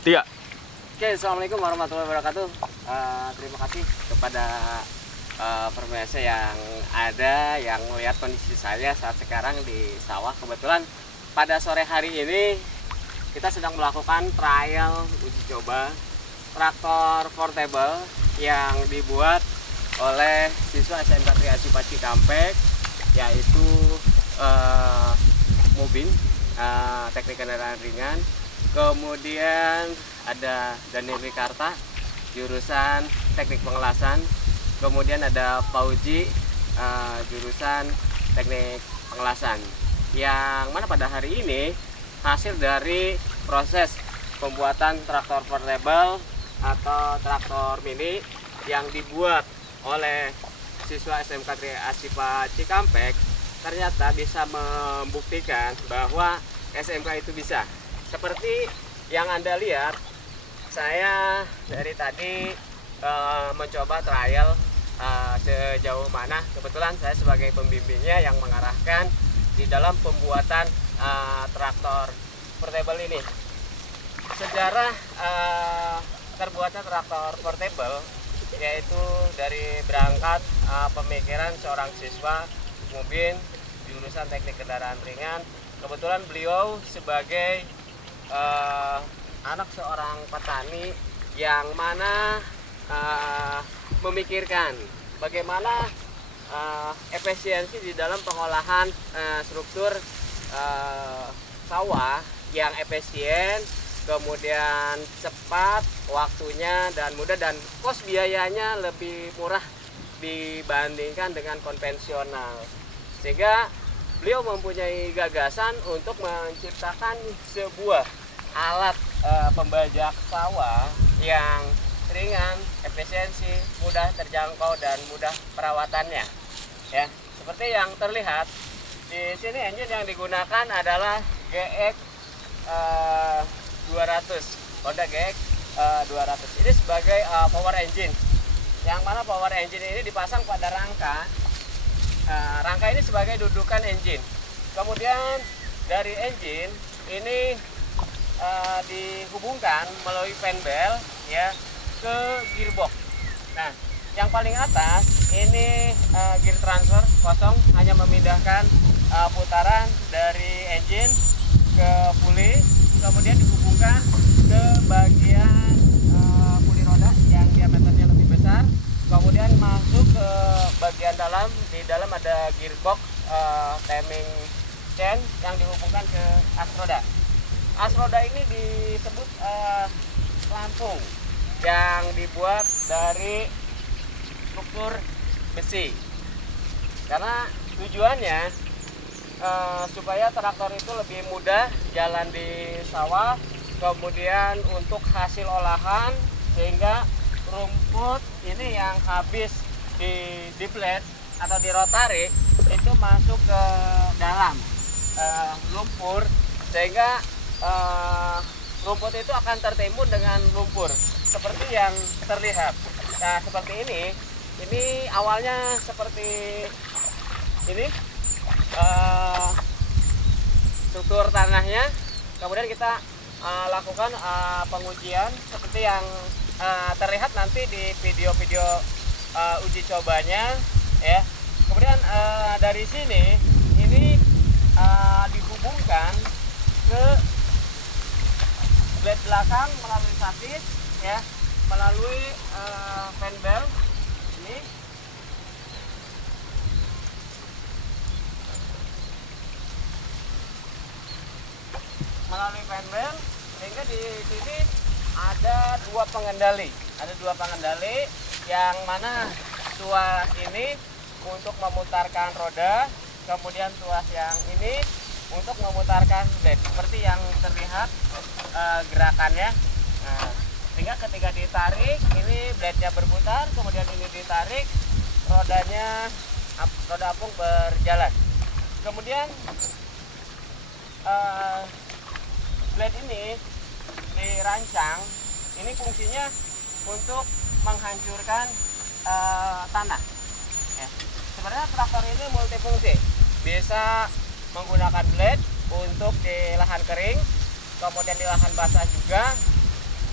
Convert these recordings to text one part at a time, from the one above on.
Tiga. Oke, assalamualaikum warahmatullahi wabarakatuh. Terima kasih kepada pemirsa yang ada yang melihat kondisi saya saat sekarang di sawah. Kebetulan pada sore hari ini kita sedang melakukan trial uji coba traktor portable yang dibuat oleh siswa SMK Tri Asipa Cikampek, yaitu Mubin, teknik kendaraan ringan. Kemudian ada Daniel Rikarta, jurusan teknik pengelasan. Kemudian ada Pauji, jurusan teknik pengelasan. Yang mana pada hari ini hasil dari proses pembuatan traktor portable atau traktor mini yang dibuat oleh siswa SMK Tri Asipa Cikampek ternyata bisa membuktikan bahwa SMK itu bisa. Seperti yang Anda lihat, saya dari tadi mencoba trial sejauh mana. Kebetulan saya sebagai pembimbingnya yang mengarahkan di dalam pembuatan traktor portable ini. Sejarah terbuatnya traktor portable yaitu dari berangkat pemikiran seorang siswa Mubin, jurusan teknik kendaraan ringan. Kebetulan beliau sebagai anak seorang petani yang mana memikirkan bagaimana efisiensi di dalam pengolahan struktur sawah yang efisien, kemudian cepat waktunya dan mudah, dan kos biayanya lebih murah dibandingkan dengan konvensional. Sehingga beliau mempunyai gagasan untuk menciptakan sebuah alat pembajak sawah yang ringan, efisiensi, mudah terjangkau dan mudah perawatannya. Ya, seperti yang terlihat di sini, engine yang digunakan adalah GX 200, Honda GX 200. Ini sebagai power engine, yang mana power engine ini dipasang pada rangka. Rangka ini sebagai dudukan engine. Kemudian dari engine ini dihubungkan melalui fan belt ya ke gearbox. Nah, yang paling atas ini gear transfer kosong, hanya memindahkan putaran dari engine ke puli, kemudian dihubungkan ke bagian puli roda yang diameternya lebih besar, kemudian masuk ke bagian dalam. Di dalam ada gearbox timing chain yang dihubungkan ke as roda. As roda ini disebut pelampung yang dibuat dari struktur besi, karena tujuannya supaya traktor itu lebih mudah jalan di sawah, kemudian untuk hasil olahan, sehingga rumput ini yang habis di blade atau di rotari itu masuk ke dalam lumpur, sehingga rumput itu akan tertimbun dengan lumpur seperti yang terlihat. Nah, seperti ini awalnya seperti ini struktur tanahnya. Kemudian kita lakukan pengujian seperti yang terlihat nanti di video-video uji cobanya ya. Kemudian dari sini ini dihubungkan ke blade belakang melalui sasis ya, melalui fan belt ini. Melalui fan belt, sehingga di sini ada dua pengendali. Ada dua pengendali yang mana tuas ini untuk memutarkan roda, kemudian tuas yang ini untuk memutarkan blade, seperti yang terlihat gerakannya. Nah, sehingga ketika ditarik, ini blade-nya berputar, kemudian ini ditarik, roda apung berjalan. Kemudian blade ini dirancang, ini fungsinya untuk menghancurkan tanah. Ya. Sebenarnya traktor ini multifungsi, bisa menggunakan blade untuk di lahan kering, kemudian di lahan basah juga,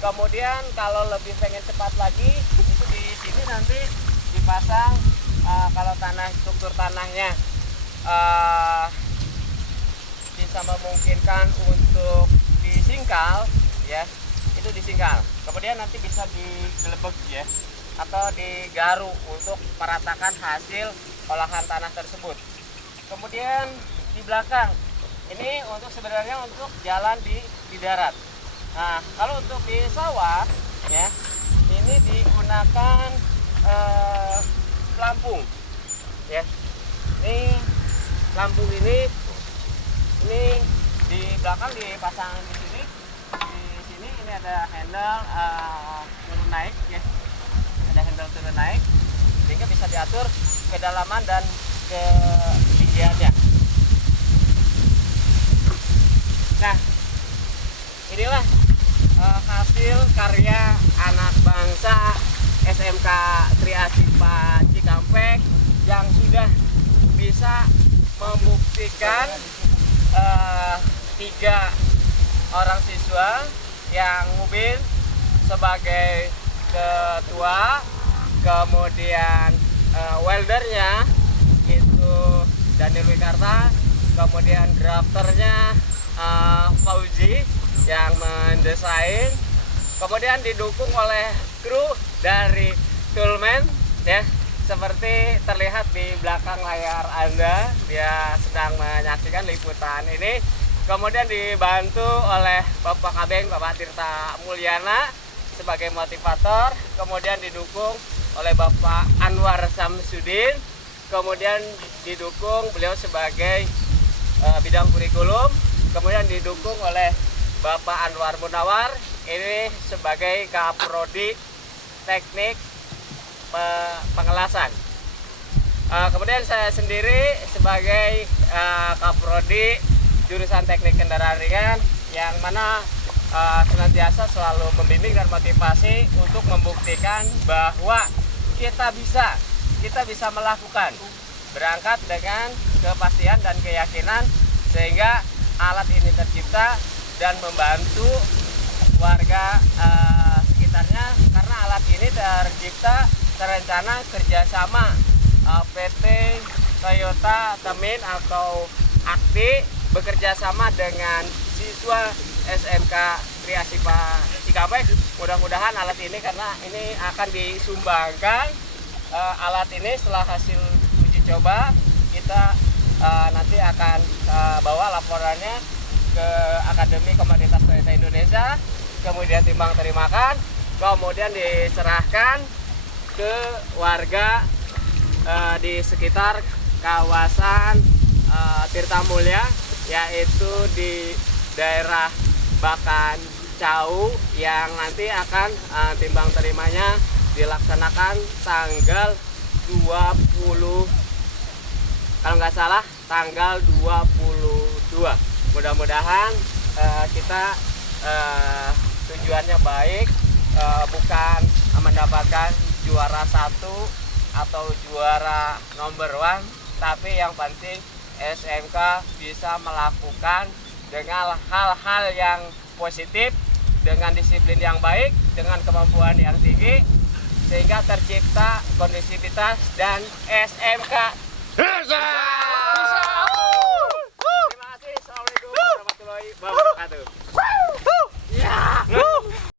Kemudian kalau lebih pengen cepat lagi, itu di sini nanti dipasang kalau struktur tanahnya bisa memungkinkan untuk disingkal, ya, itu disingkal. Kemudian nanti bisa digelebeg, ya, atau digaru untuk meratakan hasil olahan tanah tersebut. Kemudian di belakang ini sebenarnya untuk jalan di darat. Nah, kalau untuk di sawah, ya, ini digunakan pelampung, ya. Ini pelampung ini di belakang dipasang di sini. Di sini ini ada handle turun naik, ya. Ada handle turun naik sehingga bisa diatur kedalaman dan ketinggiannya. Nah, inilah hasil karya anak bangsa SMK Tri Asipa Cikampek yang sudah bisa membuktikan 3 orang siswa yang Mubin sebagai ketua, kemudian weldernya itu Daniel Wikarta, kemudian drafternya Fauzi yang mendesain, kemudian didukung oleh kru dari Toolman, ya, seperti terlihat di belakang layar Anda, dia sedang menyaksikan liputan ini. Kemudian dibantu oleh Bapak Kabeng, Bapak Tirta Mulyana sebagai motivator, kemudian didukung oleh Bapak Anwar Samsudin, kemudian didukung beliau sebagai bidang kurikulum, kemudian didukung oleh Bapak Anwar Munawar ini sebagai Kaprodi Teknik Pengelasan. Kemudian saya sendiri sebagai Kaprodi jurusan Teknik Kendaraan Ringan yang mana senantiasa selalu membimbing dan motivasi untuk membuktikan bahwa kita bisa melakukan, berangkat dengan kepastian dan keyakinan sehingga alat ini tercipta dan membantu warga sekitarnya, karena alat ini tercipta terencana kerjasama PT Toyota Temin atau AKTI bekerja sama dengan siswa SMK Tri Asipa Cikampek. Mudah-mudahan alat ini, karena ini akan disumbangkan alat ini setelah hasil uji coba, kita nanti akan bawa laporannya ke Akademi Komoditas Toyota Indonesia, kemudian timbang terimakan, kemudian diserahkan ke warga di sekitar kawasan Tirta Mulya, yaitu di daerah Bakan Cau, yang nanti akan timbang terimanya dilaksanakan tanggal 20, kalau nggak salah tanggal 22. Mudah-mudahan kita tujuannya baik, bukan mendapatkan juara 1 atau juara nomor 1, tapi yang penting SMK bisa melakukan dengan hal-hal yang positif, dengan disiplin yang baik, dengan kemampuan yang tinggi, sehingga tercipta kondusivitas dan SMK bisa. Terima kasih. Assalamualaikum warahmatullahi wabarakatuh.